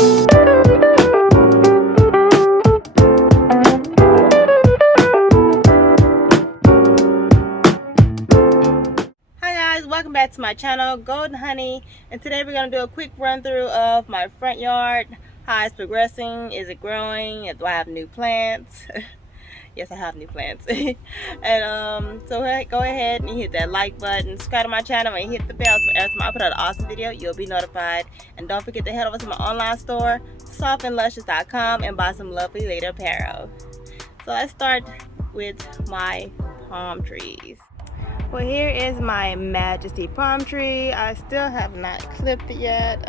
Welcome back to my channel, Golden Honey, and today we're going to do a quick run through of my front yard, how it's progressing, is it growing, do I have new plants? Yes, I have new plants. And so go ahead and hit that like button, subscribe to my channel, and hit the bell so every time I put out an awesome video you'll be notified. And don't forget to head over to my online store, softandluscious.com, and buy some lovely lady apparel. So let's start with my palm trees. Well, here is my Majesty palm tree. I still have not clipped it yet.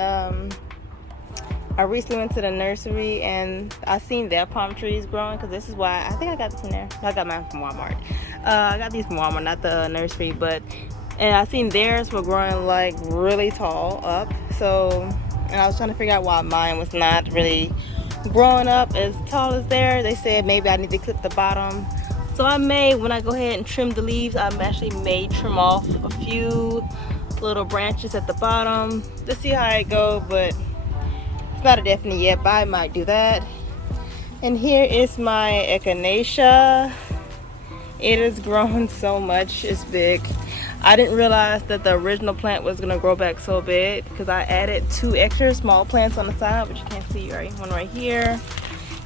I recently went to the nursery and I seen their palm trees growing, because this is why I think I got this from there. I got mine from Walmart. I got these from Walmart, not the nursery, and I seen theirs were growing like really tall up. So, and I was trying to figure out why mine was not really growing up as tall as theirs. They said maybe I need to clip the bottom. So I may, when I go ahead and trim the leaves, I actually may trim off a few little branches at the bottom to see how it goes, but it's not a definite yet, but I might do that. And here is my echinacea. It has grown so much, it's big. I didn't realize that the original plant was gonna grow back so big because I added 2 extra small plants on the side, which you can't see, right? One right here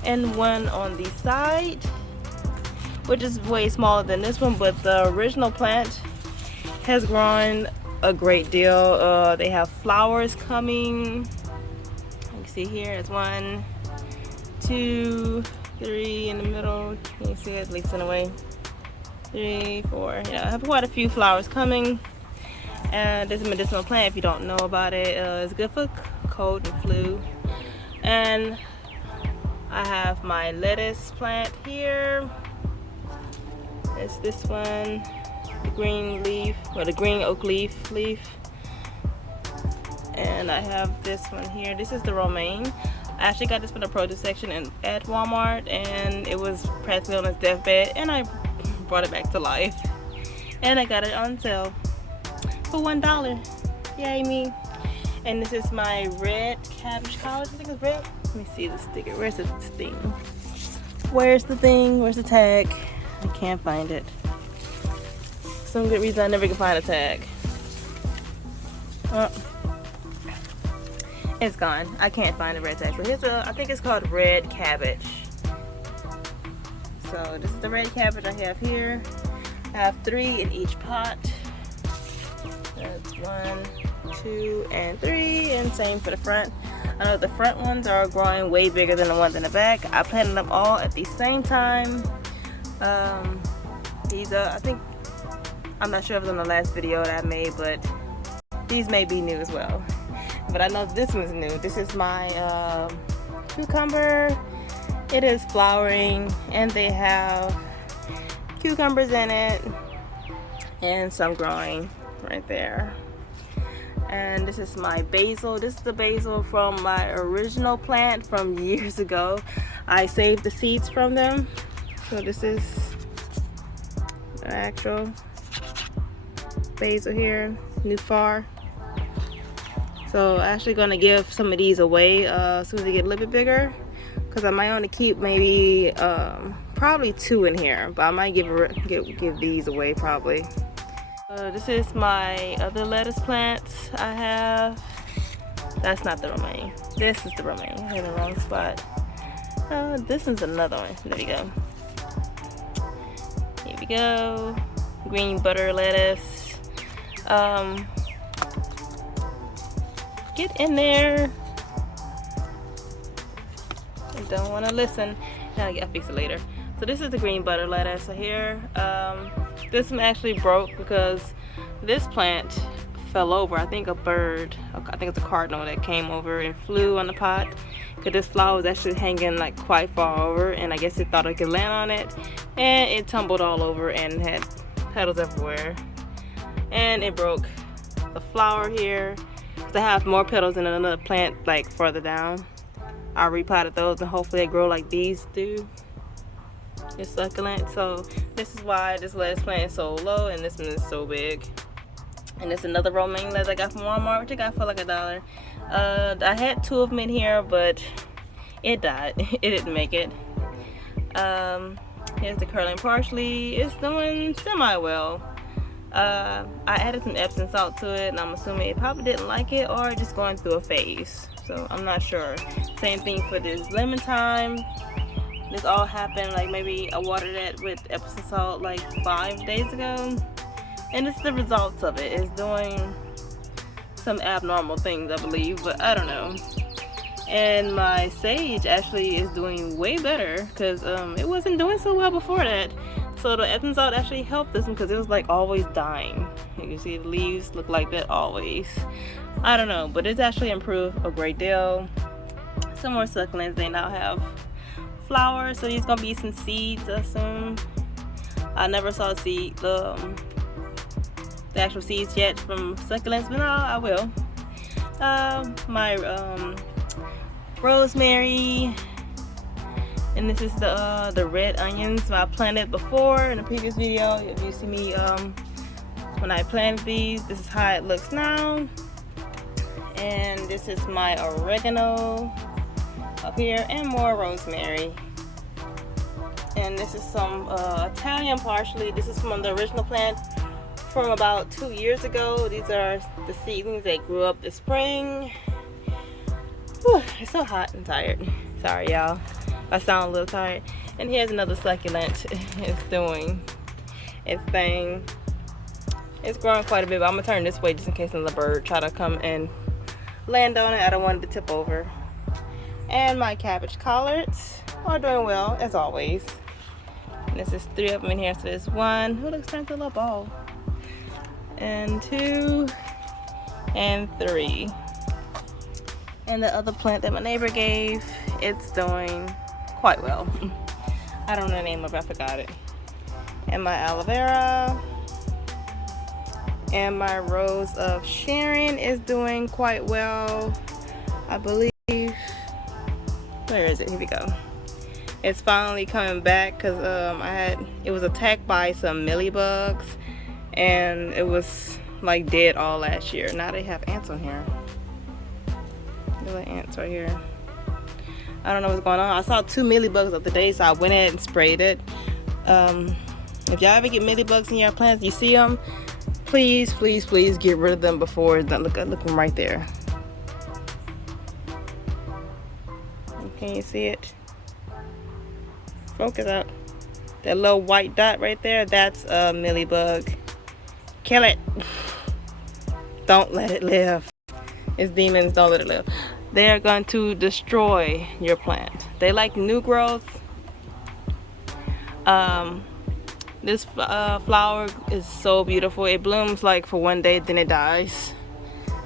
and one on the side, which is way smaller than this one, but the original plant has grown a great deal. They have flowers coming. You can see here, it's 1, 2, 3 in the middle. Can you see it? At least in a way. 3, 4. Yeah, I have quite a few flowers coming. And this is a medicinal plant if you don't know about it. It's good for cold and flu. And I have my lettuce plant here. It's this one, the green leaf, or the green oak leaf. And I have this one here. This is the romaine. I actually got this from the produce section at Walmart, and it was practically on its deathbed, and I brought it back to life. And I got it on sale for $1. Yay me. And this is my red cabbage collard. I think it's red. Let me see the sticker. Where's the thing? Where's the thing? Where's the tag? I can't find it. For some good reason I never can find a tag. It's gone. I can't find the red tag. So here's I think it's called red cabbage. So this is the red cabbage I have here. I have 3 in each pot. That's 1, 2, and 3, and same for the front. I know the front ones are growing way bigger than the ones in the back. I planted them all at the same time. These are, I think, I'm not sure if it was on the last video that I made, but these may be new as well. But I know this one's new. This is my cucumber. It is flowering, and they have cucumbers in it, and some growing right there. And this is my basil. This is the basil from my original plant from years ago. I saved the seeds from them. So this is the actual basil here, Nufar. So I'm actually gonna give some of these away as soon as they get a little bit bigger, because I might only keep maybe probably 2 in here, but I might give these away probably. This is my other lettuce plants I have. That's not the romaine. This is the romaine. I'm in the wrong spot. This is another one. There we go. Here we go. Green butter lettuce. Get in there. I don't want to listen. I'll fix it later. So this is the green butter lettuce. So here, this one actually broke because this plant fell over. I think a bird, I think it's a cardinal that came over and flew on the pot, because this flower was actually hanging like quite far over, and I guess it thought it could land on it, and it tumbled all over and had petals everywhere, and it broke. The flower here, I have more petals in another plant like further down. I repotted those, and hopefully they grow like these do. It's succulent. So this is why this lettuce plant is so low and this one is so big. And it's another romaine lettuce I got from Walmart, which I got for like $1. I had 2 of them in here, but it died. It didn't make it. Here's the curling parsley. It's doing semi-well. I added some Epsom salt to it, and I'm assuming it probably didn't like it or just going through a phase. So I'm not sure. Same thing for this lemon thyme. This all happened like maybe I watered it with Epsom salt like 5 days ago. And it's the results of it. It's doing some abnormal things, I believe, but I don't know. And my sage actually is doing way better because it wasn't doing so well before that. So the Epsom salt actually helped this one because it was like always dying. You can see the leaves look like that always. I don't know, but it's actually improved a great deal. Some more succulents, they now have flowers, so these gonna be some seeds, I assume. I never saw the actual seeds yet from succulents, but no, I will. My rosemary, and this is the red onions I planted before in a previous video. If you see me when I planted these, this is how it looks now. And this is my oregano up here, and more rosemary. And this is some Italian parsley. This is from the original plant from about 2 years ago. These are the seedlings that grew up this spring. Whew, it's so hot and tired. Sorry y'all, I sound a little tired. And here's another succulent. It's doing its thing. It's growing quite a bit, but I'm gonna turn this way just in case another bird try to come and land on it. I don't want it to tip over. And my cabbage collards are doing well as always. And this is 3 of them in here. So there's 1. Who looks turned to a little ball? And 2 and 3. And the other plant that my neighbor gave, it's doing quite well. I don't know the name of it, I forgot it. And my aloe vera and my rose of Sharon is doing quite well, I believe. Where is it? Here we go. It's finally coming back because it was attacked by some mealybugs, and it was like dead all last year. Now they have ants on here. There are ants right here. I don't know what's going on. I saw 2 mealybugs the other day, so I went ahead and sprayed it. If y'all ever get mealybugs in your plants, you see them, please, please, please get rid of them before it's done. Look them right there. Can you see it? Focus out. That little white dot right there, that's a mealybug. Kill it. Don't let it live. It's demons, don't let it live. They are going to destroy your plant. They like new growth. This flower is so beautiful. It blooms like for 1 day, then it dies.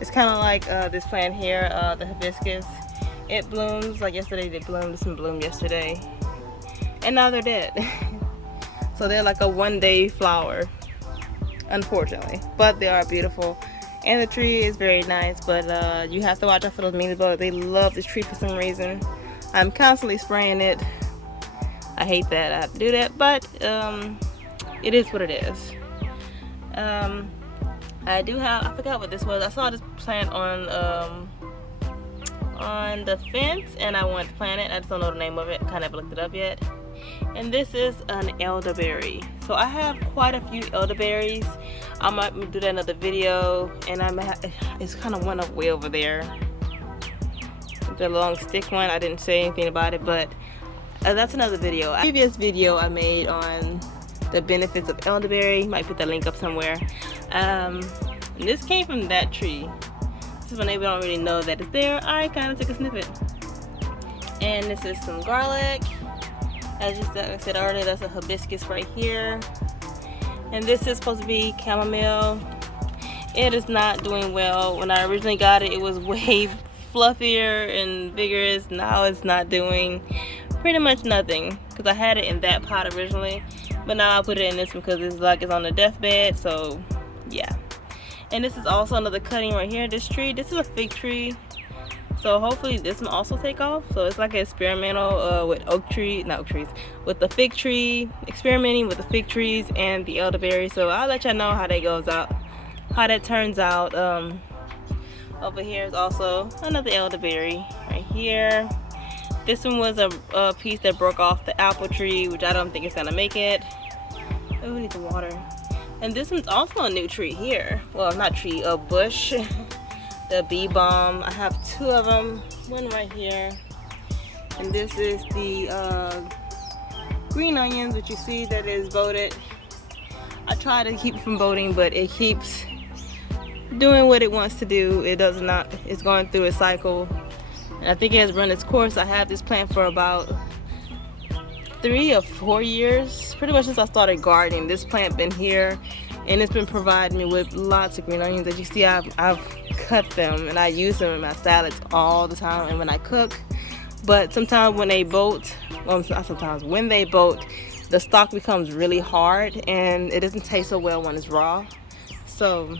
It's kind of like this plant here, the hibiscus. It blooms like yesterday. They bloomed. This one bloomed yesterday, and now they're dead. So they're like a 1 day flower, unfortunately, but they are beautiful. And the tree is very nice, but you have to watch out for those mealybugs. They love this tree for some reason. I'm constantly spraying it. I hate that I have to do that, but it is what it is. I forgot what this was. I saw this plant on the fence, and I wanted to plant it. I just don't know the name of it. I haven't looked it up yet. And this is an elderberry. So I have quite a few elderberries. I might do that in another video, and it's kind of one up way over there. The long stick one, I didn't say anything about it, but that's another video. A previous video I made on the benefits of elderberry. Might put that link up somewhere. And this came from that tree. When they don't really know that it's there, I kind of took a snippet. And this is some garlic. As I said earlier, that's a hibiscus right here. And this is supposed to be chamomile. It is not doing well. When I originally got it, it was way fluffier and vigorous. Now it's not doing pretty much nothing, because I had it in that pot originally, but now I put it in this one because it's like it's on the deathbed. So yeah. And this is also another cutting right here. This tree, this is a fig tree, so hopefully this one also take off. So it's like an experimental with with the fig tree, experimenting with the fig trees and the elderberry. So I'll let y'all know how that goes out. how that turns out. Over here is also another elderberry right here. This one was a piece that broke off the apple tree, which I don't think it's gonna make it. Oh, we need the water. And this one's also a new tree here. Well, not tree, a bush. The bee balm. I have two of them. One right here. And this is the green onions, which you see that is voted. I try to keep it from voting, but it keeps doing what it wants to do. It does not. It's going through a cycle. And I think it has run its course. I have this plant for about 3 or 4 years, pretty much since I started gardening. This plant been here, and it's been providing me with lots of green onions. As you see, I've cut them and I use them in my salads all the time and when I cook. But sometimes when they bolt, well, not sometimes, when they bolt, the stalk becomes really hard and it doesn't taste so well when it's raw. So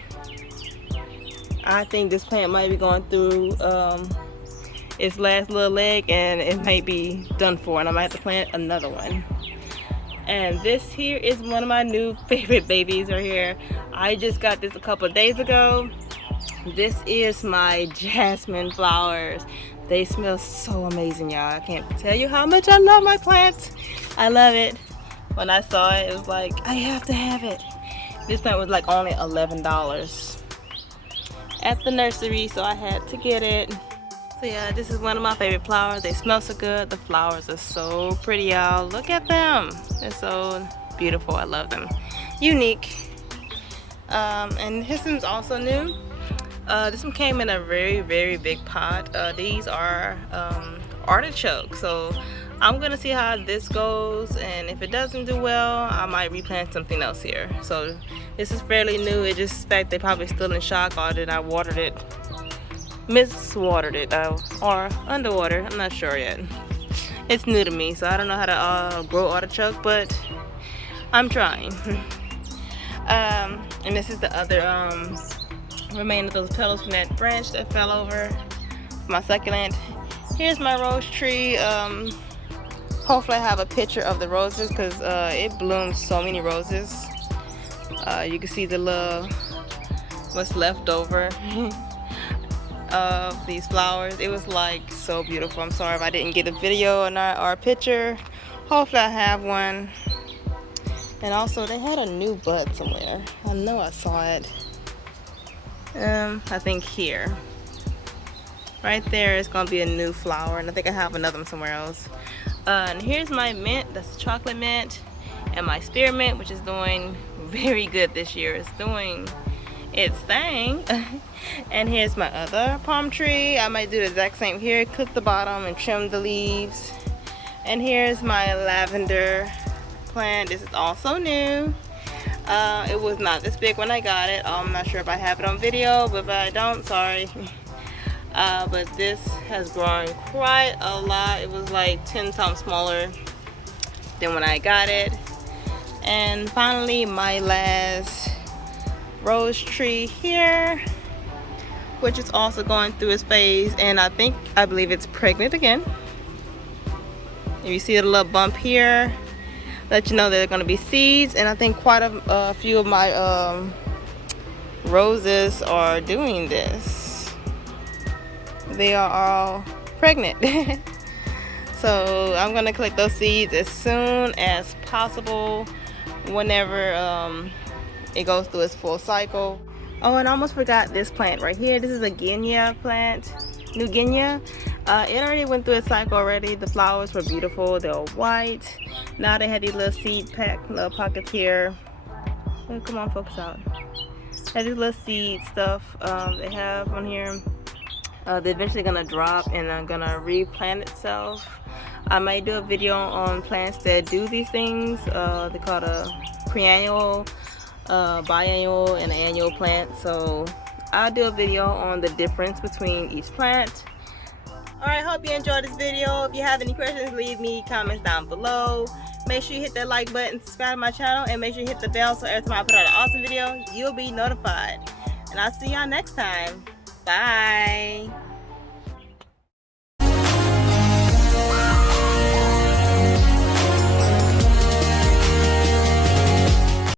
I think this plant might be going through its last little leg, and it might be done for, and I might have to plant another one. And this here is one of my new favorite babies right here. I just got this a couple of days ago. This is my jasmine flowers. They smell so amazing, y'all. I can't tell you how much I love my plants. I love it. When I saw it, it was like, I have to have it. This plant was like only $11 at the nursery, so I had to get it. So yeah, this is one of my favorite flowers. They smell so good. The flowers are so pretty, y'all. Look at them. They're so beautiful. I love them. Unique. And this one's also new. This one came in a very, very big pot. These are artichokes. So I'm gonna see how this goes, and if it doesn't do well, I might replant something else here. So this is fairly new. It just, in fact, they probably still in shock, or did I watered it? Miswatered it or underwater. I'm not sure yet. It's new to me, so I don't know how to grow artichoke, but I'm trying. And this is the other remaining of those petals from that branch that fell over my succulent. Here's my rose tree. Hopefully I have a picture of the roses, because it blooms so many roses. You can see the little what's left over of these flowers. It was like so beautiful. I'm sorry if I didn't get a video or a picture. Hopefully I have one. And also they had a new bud somewhere. I know I saw it. I think here. Right there is gonna be a new flower, and I think I have another one somewhere else. And here's my mint. That's chocolate mint, and my spearmint, which is doing very good this year. It's doing its thing. And here's my other palm tree. I might do the exact same here, clip the bottom and trim the leaves. And here's my lavender plant. This is also new. It was not this big when I got it. I'm not sure if I have it on video, but if I don't, sorry. But this has grown quite a lot. It was like 10 times smaller than when I got it. And finally, my last rose tree here, which is also going through its phase, and I believe it's pregnant again. If you see a little bump here, let you know there are going to be seeds, and I think quite a few of my roses are doing this. They are all pregnant. So I'm going to collect those seeds as soon as possible, whenever it goes through its full cycle. Oh, and I almost forgot this plant right here. This is a Guinea plant, New Guinea. It already went through its cycle already. The flowers were beautiful. They were white. Now they had these little seed little pockets here. Oh, come on, focus out. They have these little seed stuff they have on here. They're eventually gonna drop and gonna replant itself. I might do a video on plants that do these things. They're called a preannual, biannual, and an annual plant. So I'll do a video on the difference between each plant. Alright, hope you enjoyed this video. If you have any questions, leave me comments down below. Make sure you hit that like button, subscribe to my channel, and make sure you hit the bell so every time I put out an awesome video, you'll be notified. And I'll see y'all next time. Bye.